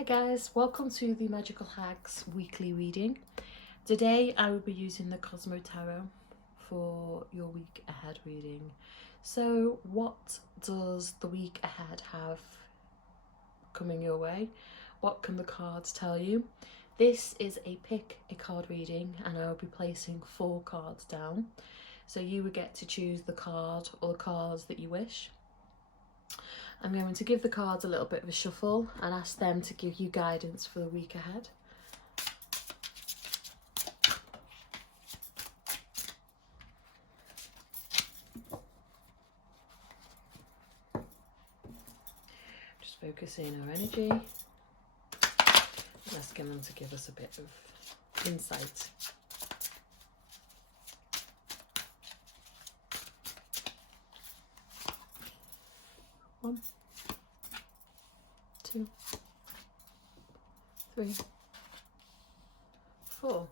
Hi guys, welcome to the Magical Hags weekly reading. Today I will be using the Cosmo Tarot for your week ahead reading. So what does the week ahead have coming your way? What can the cards tell you? This is a pick a card reading and I will be placing 4 cards down. So you would get to choose the card or the cards that you wish. I'm going to give the cards a little bit of a shuffle and ask them to give you guidance for the week ahead. Just focusing our energy. Asking them to give us a bit of insight. One, 2, 3, 4.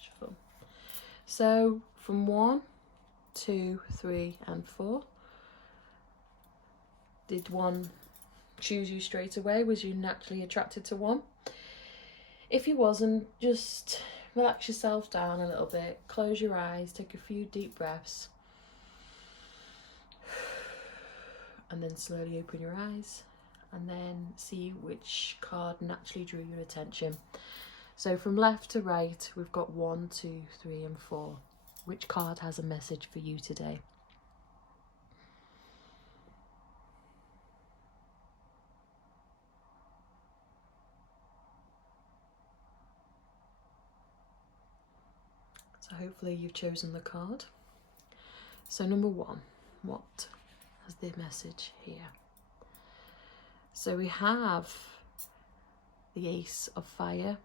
Shuffle. So from 1, 2, 3 and 4. Did one choose you straight away? Was you naturally attracted to one? If you wasn't, just relax yourself down a little bit, close your eyes, take a few deep breaths, and then slowly open your eyes and then see which card naturally drew your attention. So from left to right, we've got 1, 2, 3 and 4. Which card has a message for you today? So hopefully you've chosen the card. So number 1, what has the message here? So we have the Ace of Fire.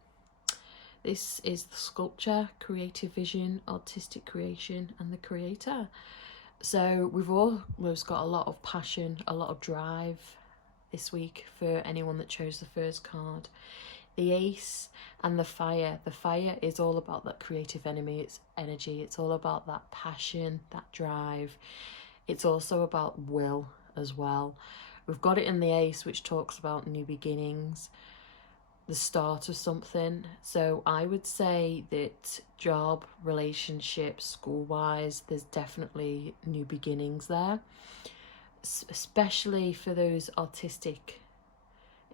This is the sculpture, creative vision, artistic creation and the creator. So we've almost got a lot of passion, a lot of drive this week for anyone that chose the first card. The Ace and the Fire. The Fire is all about that creative energy. It's all about that passion, that drive. It's also about will as well. We've got it in the Ace, which talks about new beginnings, the start of something. So I would say that job, relationships, school-wise, there's definitely new beginnings there, especially for those artistic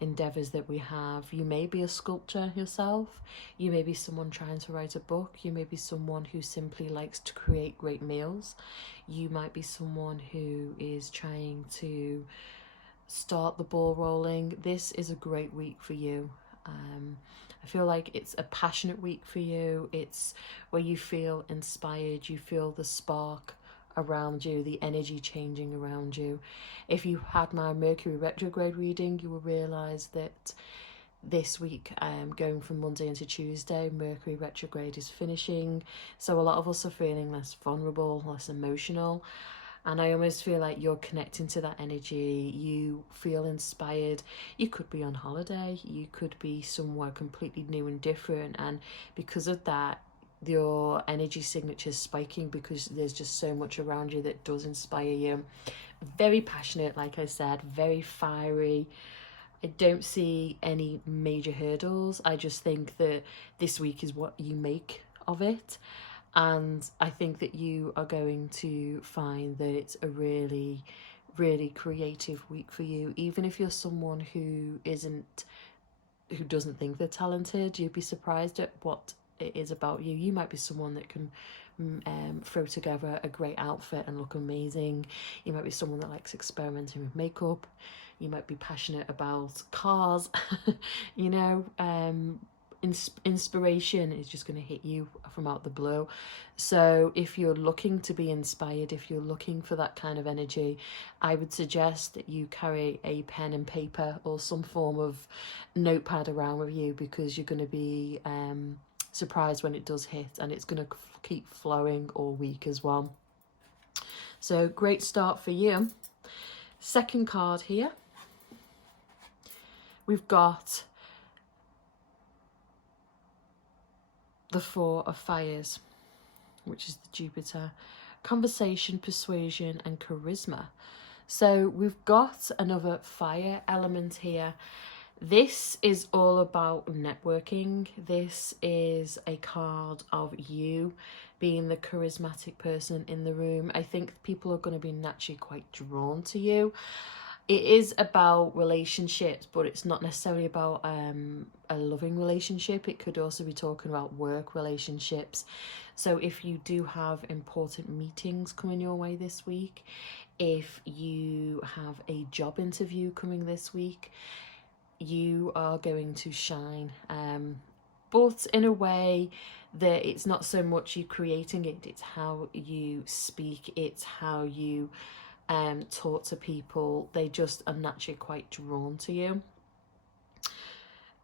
endeavors that we have. You may be a sculptor yourself, you may be someone trying to write a book, you may be someone who simply likes to create great meals, you might be someone who is trying to start the ball rolling. This is a great week for you. I feel like it's a passionate week for you. It's where you feel inspired, you feel the spark around you, the energy changing around you. If you had my Mercury retrograde reading, you will realise that this week, going from Monday into Tuesday, Mercury retrograde is finishing. So a lot of us are feeling less vulnerable, less emotional. And I almost feel like you're connecting to that energy. You feel inspired. You could be on holiday. You could be somewhere completely new and different. And because of that, your energy signature is spiking because there's just so much around you that does inspire you. Very passionate, like I said, very fiery. I don't see any major hurdles. I just think that this week is what you make of it. And I think that you are going to find that it's a really, really creative week for you. Even if you're someone who doesn't think they're talented, you'd be surprised at what it is about you. You might be someone that can throw together a great outfit and look amazing. You might be someone that likes experimenting with makeup. You might be passionate about cars. You know, inspiration is just going to hit you from out the blue. So if you're looking to be inspired, if you're looking for that kind of energy, I would suggest that you carry a pen and paper or some form of notepad around with you, because you're going to be surprised when it does hit, and it's going to keep flowing all week as well. So great start for you. Second card here, we've got the Four of Fires, which is the Jupiter. Conversation, persuasion and charisma. So we've got another fire element here. This is all about networking. This is a card of you being the charismatic person in the room. I think people are going to be naturally quite drawn to you. It is about relationships, but it's not necessarily about a loving relationship. It could also be talking about work relationships. So if you do have important meetings coming your way this week, if you have a job interview coming this week, you are going to shine. But in a way that it's not so much you creating it, it's how you speak, it's how you talk to people. They just are naturally quite drawn to you.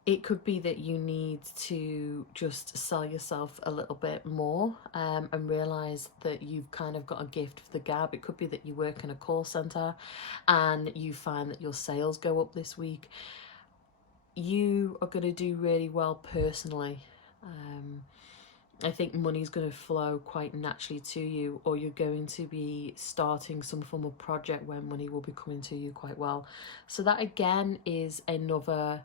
It could be that you need to just sell yourself a little bit more and realise that you've kind of got a gift for the gab. It could be that you work in a call centre and you find that your sales go up this week. You are going to do really well personally. I think money's going to flow quite naturally to you, or you're going to be starting some form of project where money will be coming to you quite well. So that again is another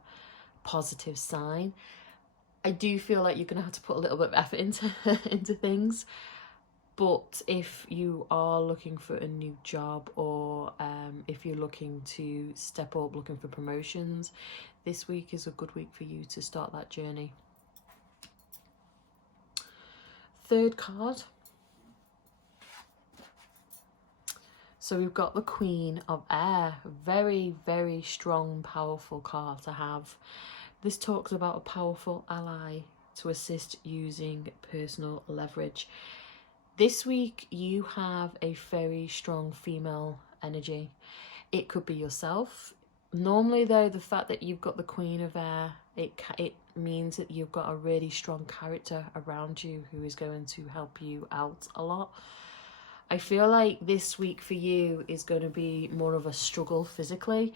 positive sign. I do feel like you're going to have to put a little bit of effort into things. But if you are looking for a new job, or if you're looking to step up, looking for promotions, this week is a good week for you to start that journey. Third card. So we've got the Queen of Air. Very, very strong, powerful card to have. This talks about a powerful ally to assist using personal leverage. This week you have a very strong female energy. It could be yourself. Normally though, the fact that you've got the Queen of Air, it means that you've got a really strong character around you who is going to help you out a lot. I feel like this week for you is going to be more of a struggle physically,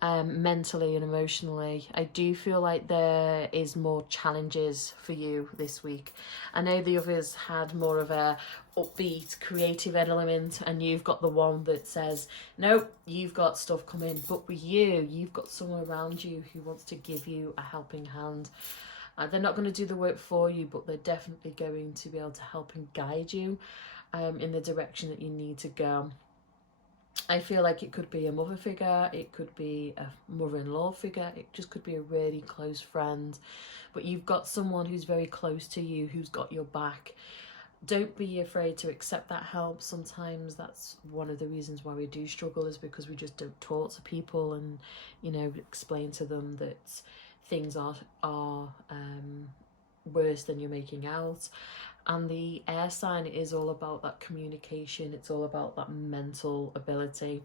mentally and emotionally. I do feel like there is more challenges for you this week. I know the others had more of a upbeat, creative element, and you've got the one that says, no, you've got stuff coming. But with you, you've got someone around you who wants to give you a helping hand. They're not going to do the work for you, but they're definitely going to be able to help and guide you in the direction that you need to go. I feel like it could be a mother figure, it could be a mother-in-law figure, it just could be a really close friend. But you've got someone who's very close to you, who's got your back. Don't be afraid to accept that help. Sometimes that's one of the reasons why we do struggle, is because we just don't talk to people and, you know, explain to them that things are worse than you're making out. And the air sign is all about that communication. It's all about that mental ability.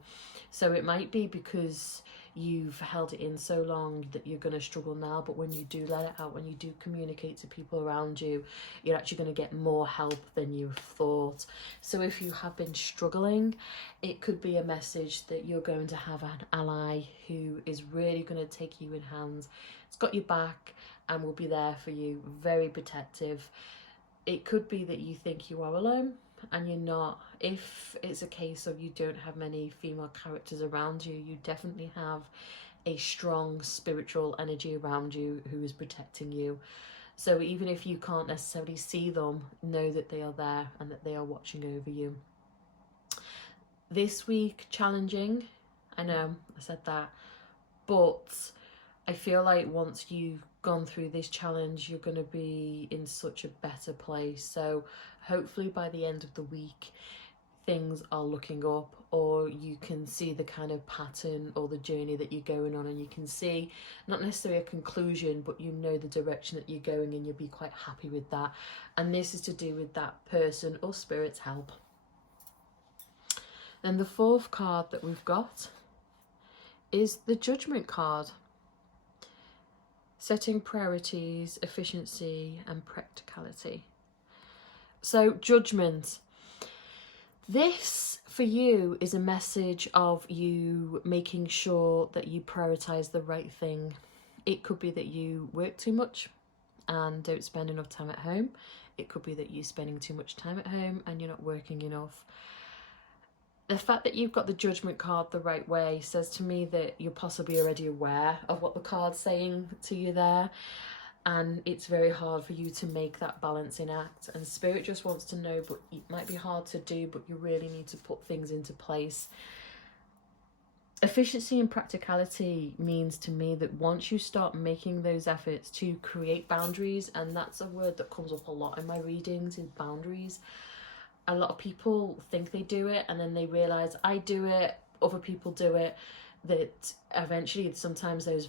So it might be because you've held it in so long that you're going to struggle now, but when you do let it out, when you do communicate to people around you, you're actually going to get more help than you thought. So if you have been struggling, it could be a message that you're going to have an ally who is really going to take you in hand. It's got your back and will be there for you, very protective. It could be that you think you are alone and you're not. If it's a case of you don't have many female characters around you, you definitely have a strong spiritual energy around you who is protecting you. So even if you can't necessarily see them, know that they are there and that they are watching over you. This week, challenging. I know, I said that. But I feel like once you've gone through this challenge, you're going to be in such a better place. So hopefully by the end of the week, things are looking up, or you can see the kind of pattern or the journey that you're going on, and you can see not necessarily a conclusion, but you know the direction that you're going, and you'll be quite happy with that. And this is to do with that person or spirit's help. Then the fourth card that we've got is the Judgment card. Setting priorities, efficiency and practicality. So Judgment. This for you is a message of you making sure that you prioritise the right thing. It could be that you work too much and don't spend enough time at home. It could be that you're spending too much time at home and you're not working enough. The fact that you've got the Judgment card the right way says to me that you're possibly already aware of what the card's saying to you there. And it's very hard for you to make that balancing act. And Spirit just wants to know, but it might be hard to do, but you really need to put things into place. Efficiency and practicality means to me that once you start making those efforts to create boundaries, and that's a word that comes up a lot in my readings, is boundaries. A lot of people think they do it and then they realize I do it, other people do it, that eventually sometimes those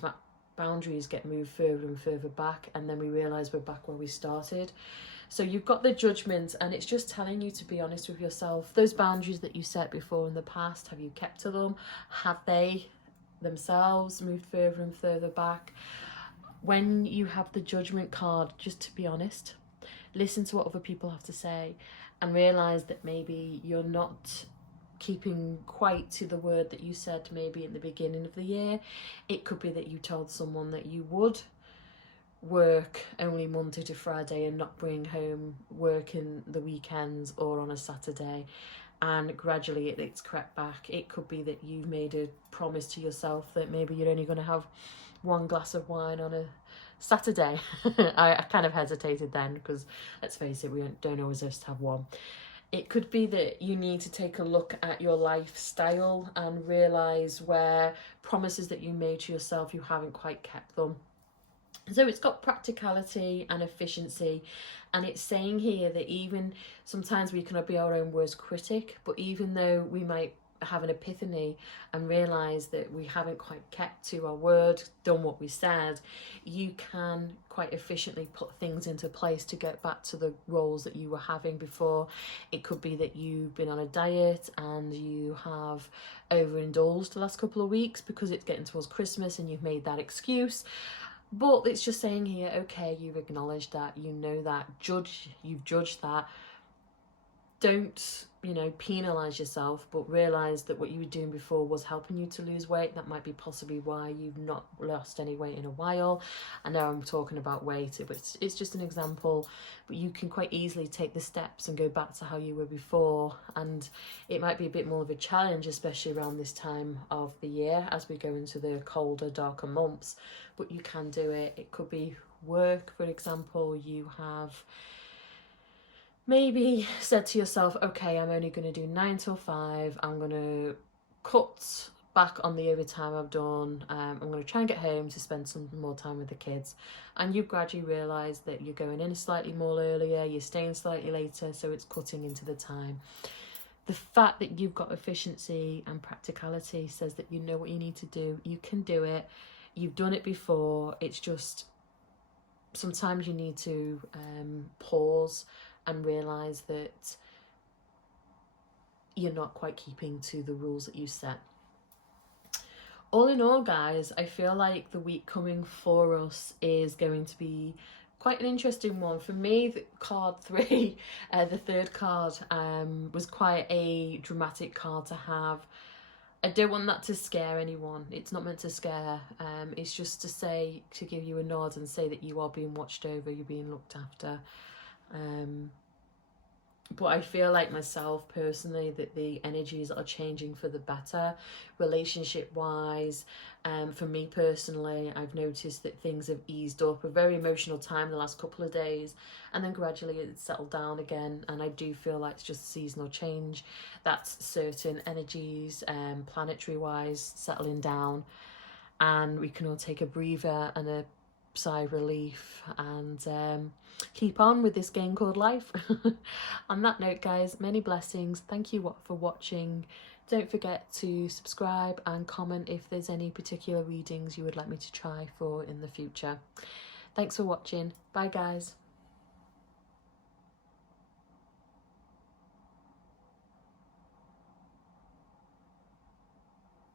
boundaries get moved further and further back, and then we realize we're back where we started. So you've got the Judgment, and it's just telling you to be honest with yourself. Those boundaries that you set before in the past, have you kept to them? Have they themselves moved further and further back? When you have the Judgment card, just to be honest, listen to what other people have to say and realize that maybe you're not keeping quite to the word that you said maybe in the beginning of the year. It could be that you told someone that you would work only Monday to Friday and not bring home work in the weekends or on a Saturday, and gradually it's crept back. It could be that you've made a promise to yourself that maybe you're only going to have one glass of wine on a Saturday. I kind of hesitated then because, let's face it, we don't always just have one. It could be that you need to take a look at your lifestyle and realise where promises that you made to yourself, you haven't quite kept them. So it's got practicality and efficiency, and it's saying here that even sometimes we can be our own worst critic, but even though we might have an epiphany and realise that we haven't quite kept to our word, done what we said, you can quite efficiently put things into place to get back to the roles that you were having before. It could be that you've been on a diet and you have overindulged the last couple of weeks because it's getting towards Christmas and you've made that excuse. But it's just saying here, okay, you've acknowledged that, you know that, you've judged that. Don't, penalise yourself, but realise that what you were doing before was helping you to lose weight. That might be possibly why you've not lost any weight in a while. I know I'm talking about weight, but it's just an example. But you can quite easily take the steps and go back to how you were before. And it might be a bit more of a challenge, especially around this time of the year as we go into the colder, darker months. But you can do it. It could be work, for example. You have maybe said to yourself, okay, I'm only going to do 9 till 5. I'm going to cut back on the overtime I've done. I'm going to try and get home to spend some more time with the kids. And you gradually realise that you're going in slightly more earlier, you're staying slightly later, so it's cutting into the time. The fact that you've got efficiency and practicality says that you know what you need to do. You can do it. You've done it before. It's just sometimes you need to pause and realise that you're not quite keeping to the rules that you set. All in all, guys, I feel like the week coming for us is going to be quite an interesting one. For me, the card 3, the third card, was quite a dramatic card to have. I don't want that to scare anyone. It's not meant to scare. It's just to give you a nod and say that you are being watched over, you're being looked after. But I feel like myself personally that the energies are changing for the better, relationship wise. For me personally, I've noticed that things have eased up. A very emotional time the last couple of days, and then gradually it's settled down again. And I do feel like it's just seasonal change. That's certain energies, planetary wise, settling down, and we can all take a breather and a sigh of relief and keep on with this game called life. On that note, guys, many blessings. Thank you for watching. Don't forget to subscribe and comment if there's any particular readings you would like me to try for in the future. Thanks for watching. Bye, guys.